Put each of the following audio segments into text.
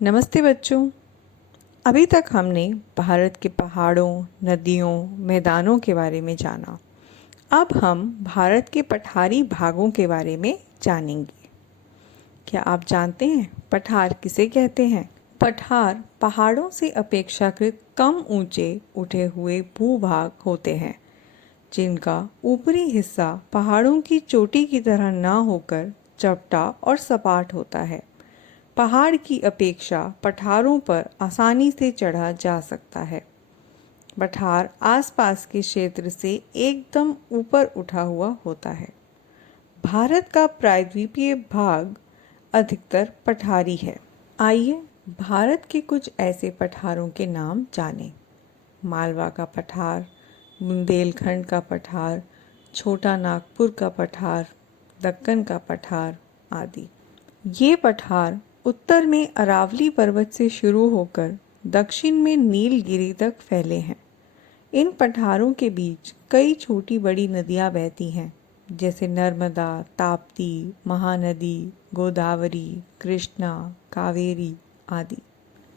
नमस्ते बच्चों। अभी तक हमने भारत के पहाड़ों, नदियों, मैदानों के बारे में जाना। अब हम भारत के पठारी भागों के बारे में जानेंगे। क्या आप जानते हैं पठार किसे कहते हैं? पठार पहाड़ों से अपेक्षाकृत कम ऊंचे उठे हुए भूभाग होते हैं, जिनका ऊपरी हिस्सा पहाड़ों की चोटी की तरह न होकर चपटा और सपाट होता है। पहाड़ की अपेक्षा पठारों पर आसानी से चढ़ा जा सकता है। पठार आसपास के क्षेत्र से एकदम ऊपर उठा हुआ होता है। भारत का प्रायद्वीपीय भाग अधिकतर पठारी है। आइए भारत के कुछ ऐसे पठारों के नाम जानें। मालवा का पठार, बुंदेलखंड का पठार, छोटा नागपुर का पठार, दक्कन का पठार आदि। ये पठार उत्तर में अरावली पर्वत से शुरू होकर दक्षिण में नीलगिरी तक फैले हैं। इन पठारों के बीच कई छोटी बड़ी नदियां बहती हैं, जैसे नर्मदा, ताप्ती, महानदी, गोदावरी, कृष्णा, कावेरी आदि।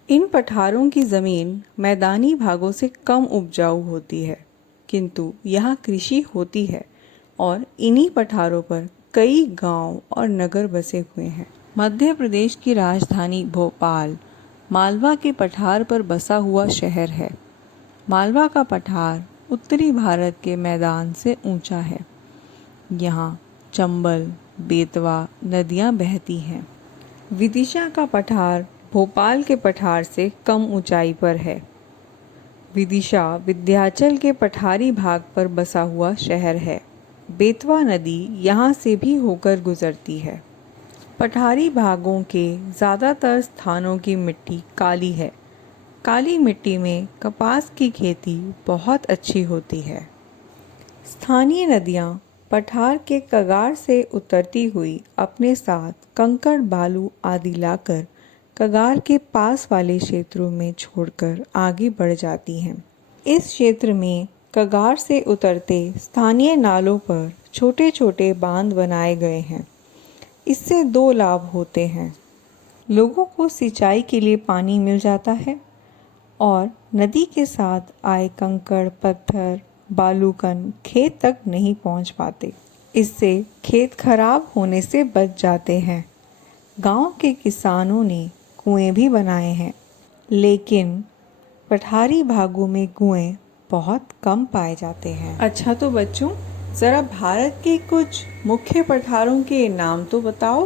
इन पठारों की ज़मीन मैदानी भागों से कम उपजाऊ होती है, किंतु यहाँ कृषि होती है और इन्हीं पठारों पर कई गांव और नगर बसे हुए हैं। मध्य प्रदेश की राजधानी भोपाल मालवा के पठार पर बसा हुआ शहर है। मालवा का पठार उत्तरी भारत के मैदान से ऊंचा है। यहाँ चंबल, बेतवा नदियाँ बहती हैं। विदिशा का पठार भोपाल के पठार से कम ऊंचाई पर है। विदिशा विंध्याचल के पठारी भाग पर बसा हुआ शहर है। बेतवा नदी यहाँ से भी होकर गुजरती है। पठारी भागों के ज़्यादातर स्थानों की मिट्टी काली है। काली मिट्टी में कपास की खेती बहुत अच्छी होती है। स्थानीय नदियाँ पठार के कगार से उतरती हुई अपने साथ कंकड़, बालू आदि लाकर कगार के पास वाले क्षेत्रों में छोड़कर आगे बढ़ जाती हैं। इस क्षेत्र में कगार से उतरते स्थानीय नालों पर छोटे छोटे बांध बनाए गए हैं। इससे दो लाभ होते हैं। लोगों को सिंचाई के लिए पानी मिल जाता है और नदी के साथ आए कंकड़, पत्थर, बालूकण खेत तक नहीं पहुंच पाते। इससे खेत खराब होने से बच जाते हैं। गांव के किसानों ने कुएं भी बनाए हैं, लेकिन पठारी भागों में कुएं बहुत कम पाए जाते हैं। अच्छा तो बच्चों, ज़रा भारत के कुछ मुख्य पठारों के नाम तो बताओ।